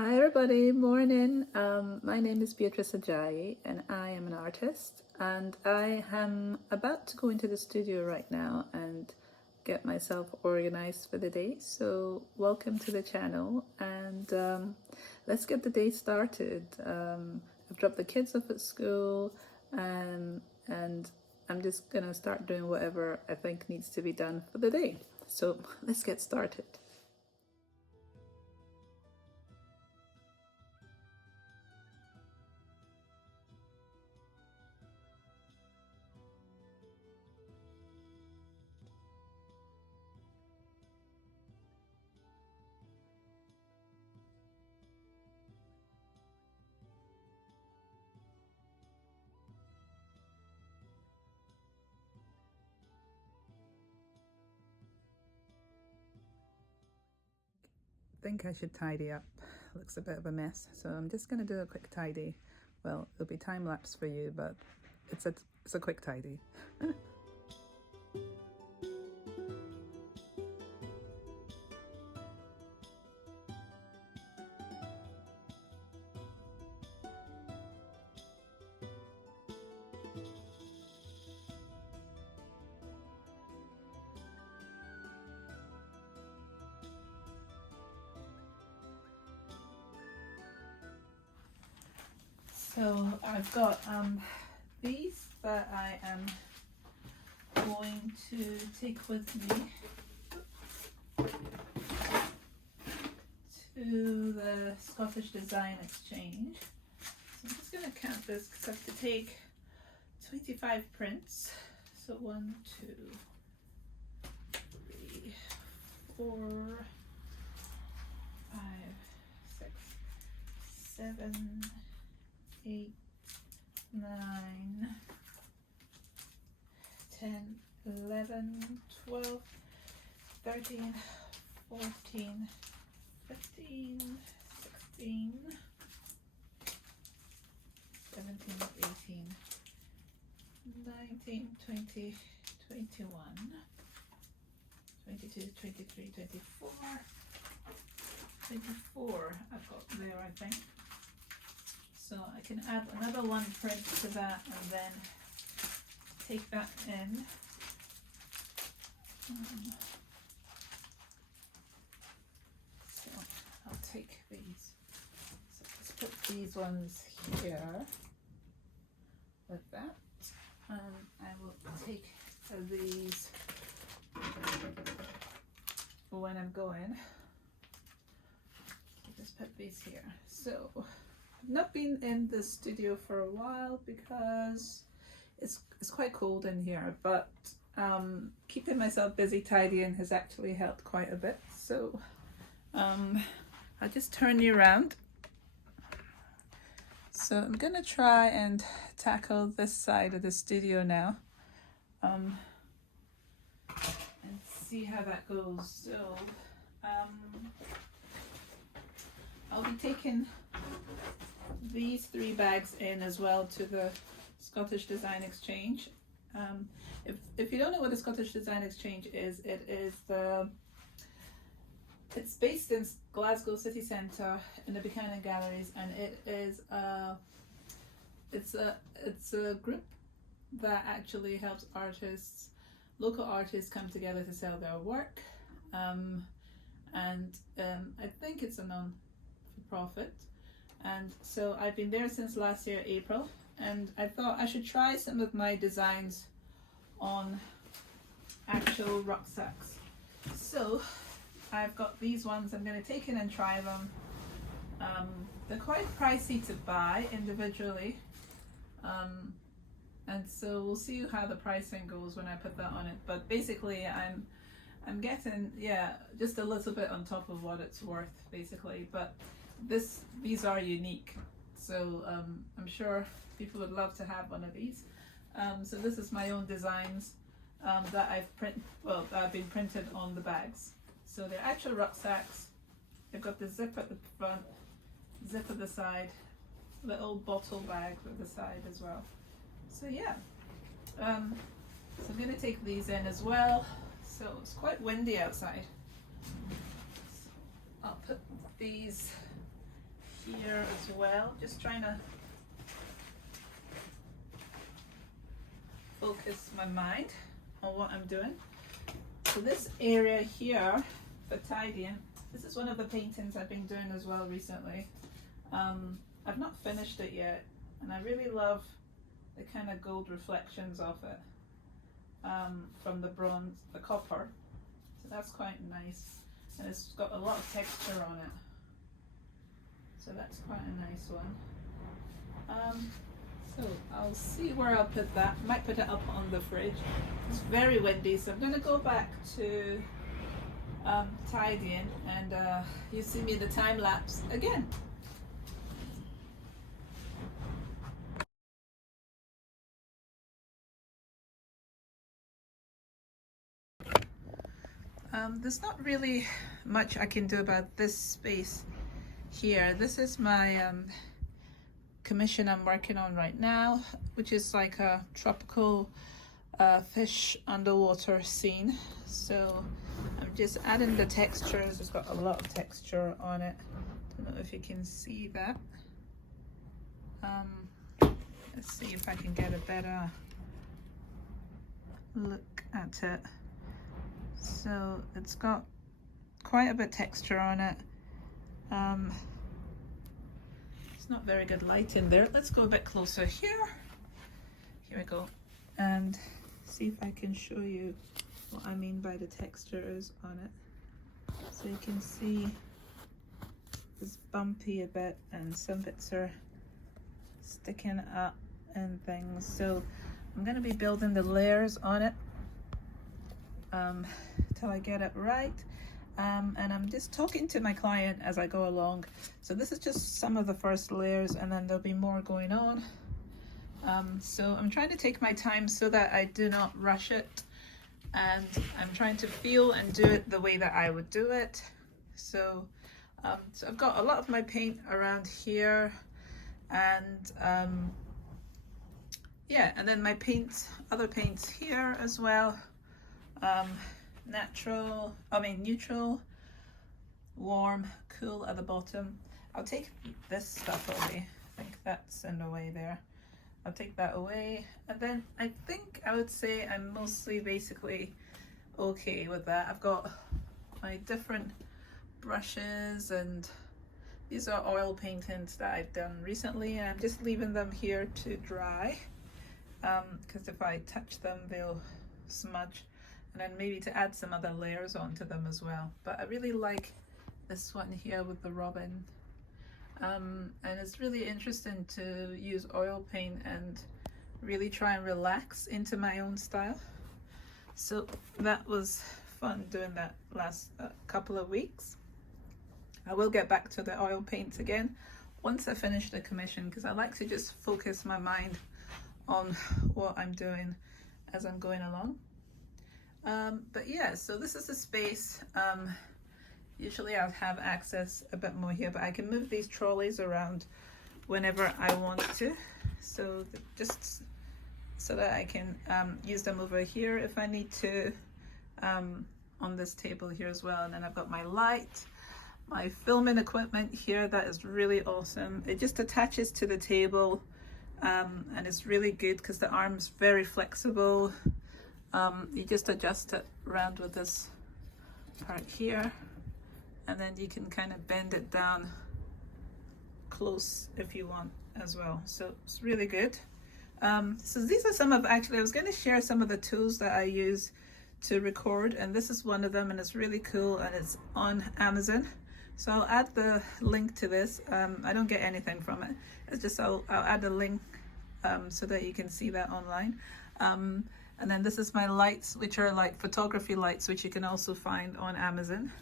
Hi everybody, morning. My name is Beatrice Ajayi and I am an artist, and I am about to go into the studio right now and get myself organized for the day. So welcome to the channel, and let's get the day started. I've dropped the kids off at school, and I'm just gonna start doing whatever I think needs to be done for the day. So let's get started. Think I should tidy up. Looks a bit of a mess, so I'm just going to do a quick tidy. Well, it'll be time lapse for you, but it's a quick tidy. So I've got these that I am going to take with me to the Scottish Design Exchange. So I'm just going to count this because I have to take 25 prints. So 1, 2, 3, 4, 5, 6, 7, 8, 9, 10, 11, 12, 13, 14, 15, 16, 17, 18, 19, 20, 21, 22, 23, 24, 24 I've got there, I think. So I can add another one print to that and then take that in. So I'll take these. So let's put these ones here like that. And I will take these for when I'm going. Just put these here. So I've not been in the studio for a while because it's quite cold in here, but keeping myself busy tidying has actually helped quite a bit. So I'll just turn you around. So I'm gonna try and tackle this side of the studio now and see how that goes. So I'll be taking these 3 bags in as well to the Scottish Design Exchange. If you don't know what the Scottish Design Exchange is, it's based in Glasgow city centre in the Buchanan Galleries, and it's a group that actually helps local artists come together to sell their work, and I think it's a non-for-profit. And so I've been there since last year, April, and I thought I should try some of my designs on actual rucksacks. So I've got these ones I'm going to take in and try them. They're quite pricey to buy individually, and so we'll see how the pricing goes when I put that on it. But basically I'm getting, yeah, just a little bit on top of what it's worth basically, but these are unique, so I'm sure people would love to have one of these. So this is my own designs that I've been printed on the bags. So they're actual rucksacks. They've got the zip at the front, zip at the side, little bottle bag at the side as well. So yeah, so I'm going to take these in as well. So it's quite windy outside. So I'll put these here as well, just trying to focus my mind on what I'm doing. So this area here for tidying, this is one of the paintings I've been doing as well recently. I've not finished it yet, and I really love the kind of gold reflections of it from the bronze, the copper. So that's quite nice, and it's got a lot of texture on it. So that's quite a nice one. So I'll see where I'll put that. Might put it up on the fridge. It's very windy, so I'm going to go back to tidying, and you see me the time lapse again. There's not really much I can do about this space here. This is my commission I'm working on right now, which is like a tropical fish underwater scene. So I'm just adding the textures. It's got a lot of texture on it. Don't know if you can see that. Let's see if I can get a better look at it. So it's got quite a bit of texture on it. It's not very good light in there. Let's go a bit closer here. Here we go. And see if I can show you what I mean by the textures on it. So you can see it's bumpy a bit, and some bits are sticking up and things. So I'm going to be building the layers on it till I get it right. And I'm just talking to my client as I go along. So this is just some of the first layers, and then there'll be more going on. So I'm trying to take my time so that I do not rush it, and I'm trying to feel and do it the way that I would do it. So, so I've got a lot of my paint around here, and yeah, and then my paints, other paints here as well. Neutral, warm, cool at the bottom. I'll take this stuff away. I think that's in the way there. I'll take that away, and then I think I would say I'm mostly basically okay with that. I've got my different brushes, and these are oil paintings that I've done recently, and I'm just leaving them here to dry, because if I touch them they'll smudge. And then maybe to add some other layers onto them as well. But I really like this one here with the robin. And it's really interesting to use oil paint and really try and relax into my own style. So that was fun doing that last couple of weeks. I will get back to the oil paints again once I finish the commission, because I like to just focus my mind on what I'm doing as I'm going along. But yeah, so this is the space. Usually I'll have access a bit more here, but I can move these trolleys around whenever I want to. So just so that I can use them over here if I need to, on this table here as well. And then I've got my light, my filming equipment here. That is really awesome. It just attaches to the table, and it's really good because the arm's very flexible. You just adjust it around with this part here, and then you can kind of bend it down close if you want as well. So it's really good. So these are some of, actually I was going to share some of the tools that I use to record, and this is one of them, and it's really cool, and it's on Amazon. So I'll add the link to this. I don't get anything from it. It's just I'll add a link so that you can see that online. And then this is my lights, which are like photography lights, which you can also find on Amazon.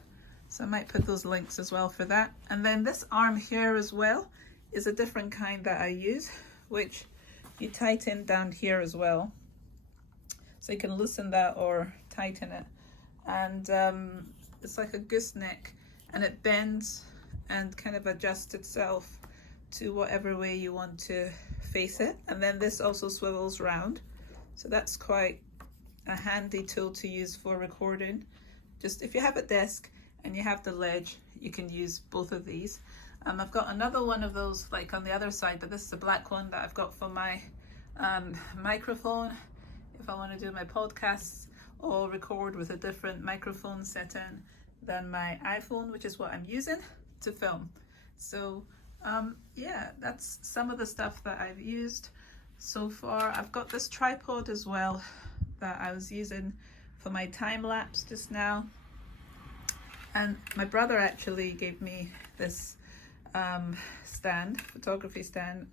So I might put those links as well for that. And then this arm here as well is a different kind that I use, which you tighten down here as well. So you can loosen that or tighten it. And it's like a gooseneck, and it bends and kind of adjusts itself to whatever way you want to face it. And then this also swivels round. So that's quite a handy tool to use for recording. Just if you have a desk and you have the ledge, you can use both of these. I've got another one of those like on the other side, but this is the black one that I've got for my microphone if I want to do my podcasts or record with a different microphone setting than my iPhone, which is what I'm using to film. So yeah, that's some of the stuff that I've used so far. I've got this tripod as well that I was using for my time lapse just now, and my brother actually gave me this photography stand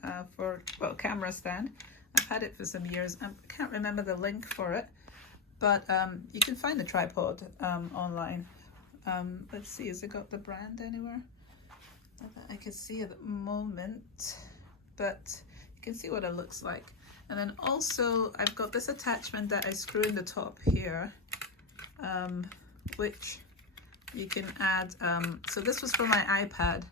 camera stand. I've had it for some years. I can't remember the link for it, but you can find the tripod online. Let's see, has it got the brand anywhere? Not that I can see at the moment, but you can see what it looks like. And then also I've got this attachment that I screw in the top here, which you can add. So this was for my iPad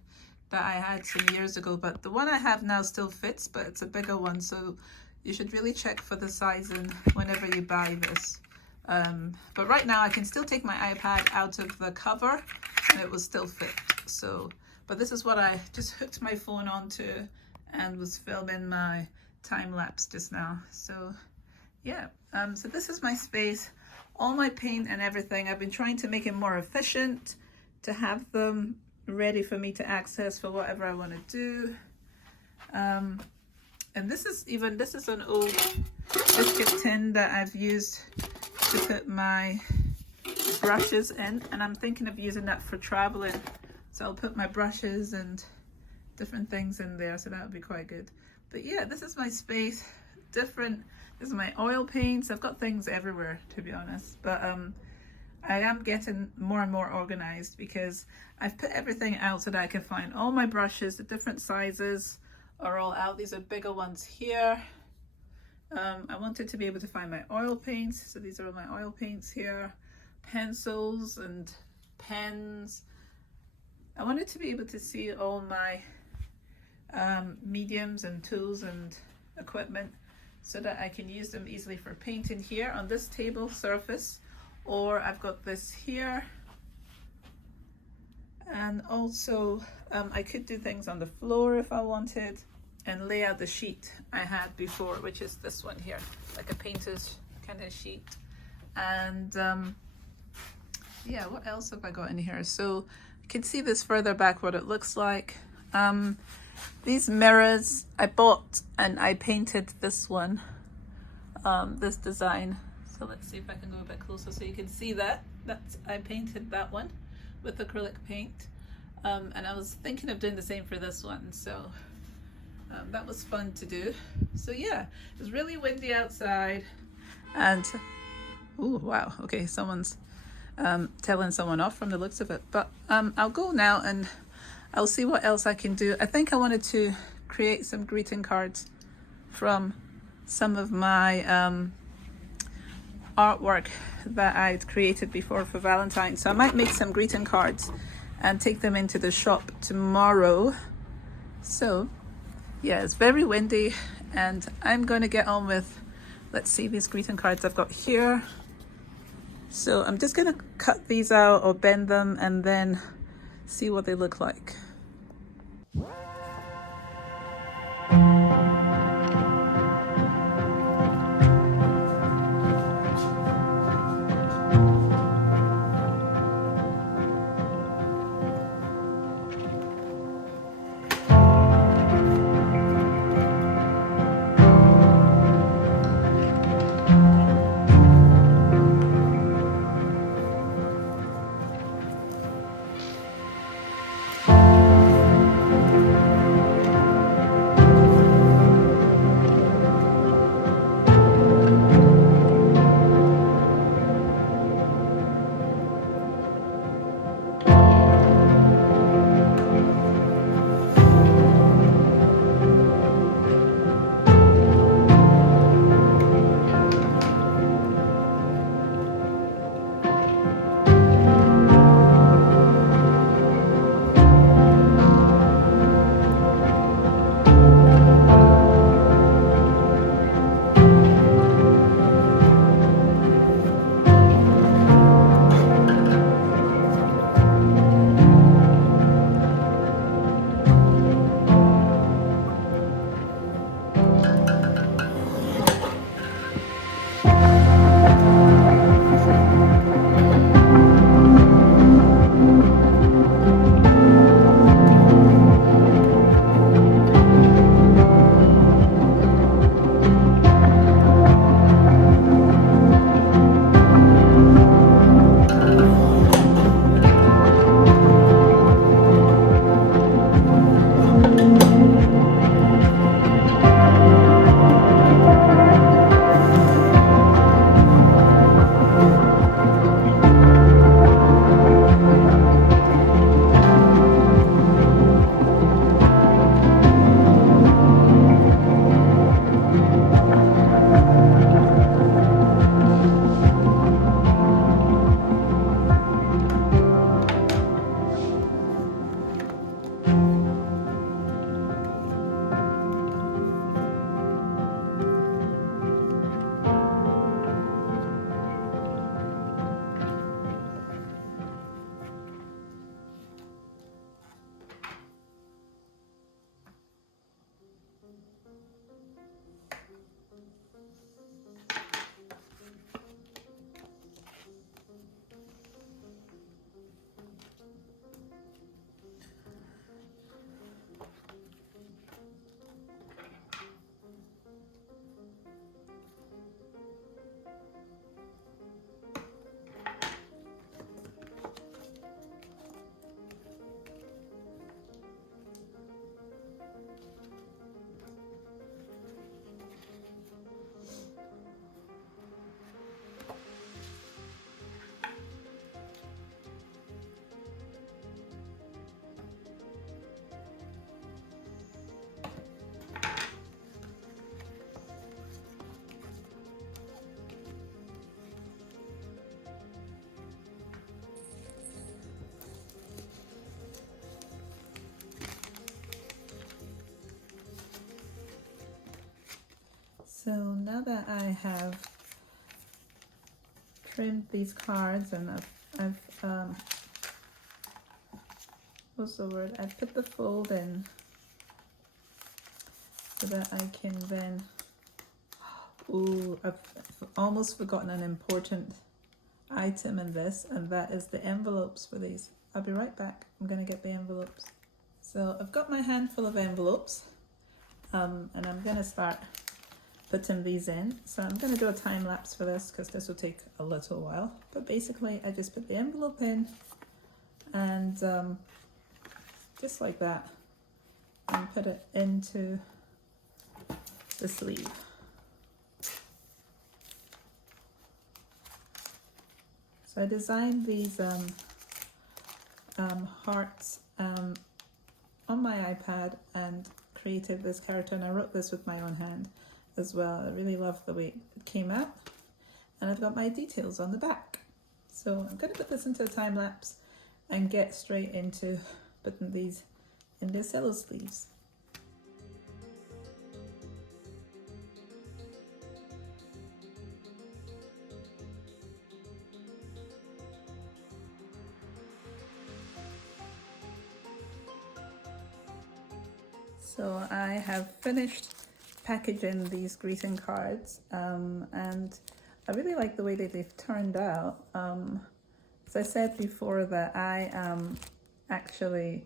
that I had some years ago, but the one I have now still fits, but it's a bigger one, so you should really check for the sizing whenever you buy this. But right now I can still take my iPad out of the cover and it will still fit. So, but this is what I just hooked my phone onto and was filming my time lapse just now. So yeah, so this is my space, all my paint and everything. I've been trying to make it more efficient, to have them ready for me to access for whatever I want to do. And this is an old biscuit tin that I've used to put my brushes in, and I'm thinking of using that for traveling. So I'll put my brushes and different things in there, so that would be quite good. But yeah, this is my space. This is my oil paints. I've got things everywhere, to be honest, but I am getting more and more organized because I've put everything out so that I can find all my brushes. The different sizes are all out. These are bigger ones here. I wanted to be able to find my oil paints, so these are all my oil paints here, pencils and pens. I wanted to be able to see all my mediums and tools and equipment so that I can use them easily for painting here on this table surface, or I've got this here. And also I could do things on the floor if I wanted, and lay out the sheet I had before, which is this one here, like a painter's kind of sheet. And yeah, what else have I got in here? So you can see this further back, what it looks like. These mirrors I bought and I painted this one, this design. So let's see if I can go a bit closer so you can see that. I painted that one with acrylic paint. And I was thinking of doing the same for this one. So that was fun to do. So yeah, it's really windy outside, and oh wow, okay, someone's telling someone off from the looks of it. But I'll go now and I'll see what else I can do. I think I wanted to create some greeting cards from some of my artwork that I'd created before for Valentines. So I might make some greeting cards and take them into the shop tomorrow. So yeah, it's very windy and I'm going to get on with, let's see, these greeting cards I've got here. So I'm just going to cut these out or bend them and then see what they look like. now that I have trimmed these cards and I've what's the word? I've put the fold in so that I can then, ooh, I've almost forgotten an important item in this, and that is the envelopes for these. I'll be right back. I'm gonna get the envelopes. So I've got my handful of envelopes, and I'm gonna start putting these in. So I'm gonna do a time lapse for this because this will take a little while. But basically I just put the envelope in and just like that, and put it into the sleeve. So I designed these hearts on my iPad and created this character, and I wrote this with my own hand as well. I really love the way it came out, and I've got my details on the back. So I'm going to put this into a time lapse and get straight into putting these in their cello sleeves. So I have finished packaging these greeting cards, and I really like the way that they've turned out. As I said before, that I actually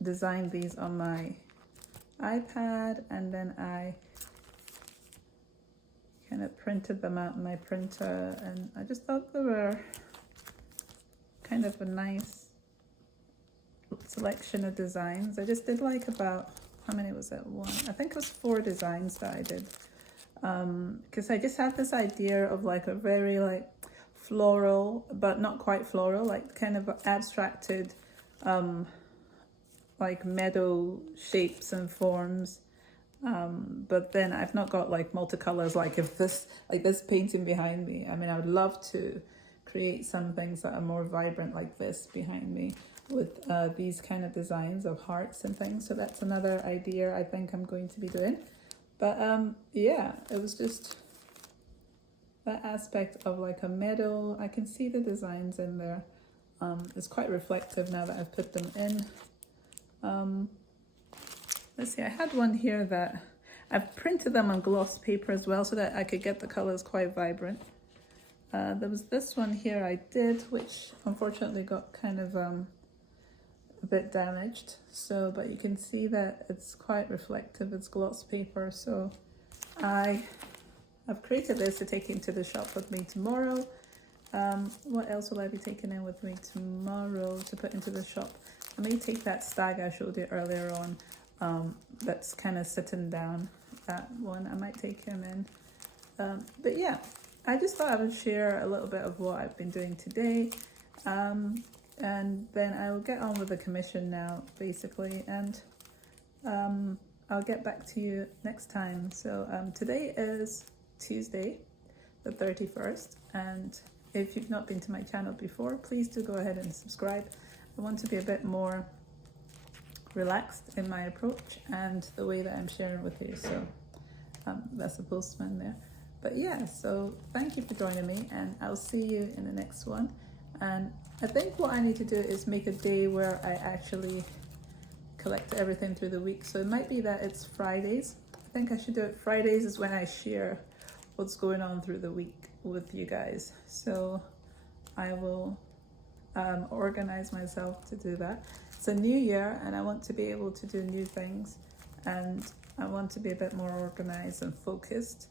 designed these on my iPad, and then I kind of printed them out in my printer, and I just thought they were kind of a nice selection of designs. I just did like about, how many was it? One, I think it was 4 designs that I did, because I just had this idea of like a very like floral, but not quite floral, like kind of abstracted like meadow shapes and forms, but then I've not got like multicolors like if this, like this painting behind me. I mean, I would love to create some things that are more vibrant like this behind me, with these kind of designs of hearts and things. So that's another idea I think I'm going to be doing. But yeah, it was just that aspect of like a meadow. I can see the designs in there. It's quite reflective now that I've put them in. Let's see, I had one here that I've printed them on gloss paper as well so that I could get the colors quite vibrant. There was this one here I did, which unfortunately got kind of a bit damaged, so but you can see that it's quite reflective. It's gloss paper, so I have created this to take into the shop with me tomorrow. What else will I be taking in with me tomorrow to put into the shop? I may take that stag I showed you earlier on, that's kind of sitting down, that one. I might take him in, but yeah, I just thought I would share a little bit of what I've been doing today. And then I'll get on with the commission now, basically, and I'll get back to you next time. So today is Tuesday, the 31st, and if you've not been to my channel before, please do go ahead and subscribe. I want to be a bit more relaxed in my approach and the way that I'm sharing with you. So that's the postman there. But yeah, so thank you for joining me, and I'll see you in the next one. And I think what I need to do is make a day where I actually collect everything through the week. So it might be that it's Fridays. I think I should do it. Fridays is when I share what's going on through the week with you guys. So I will organize myself to do that. It's a new year and I want to be able to do new things, and I want to be a bit more organized and focused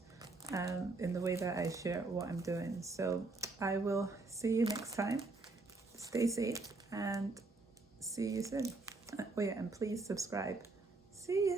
in the way that I share what I'm doing. So I will see you next time. Stay safe and see you soon. Oh yeah, and please subscribe. See ya.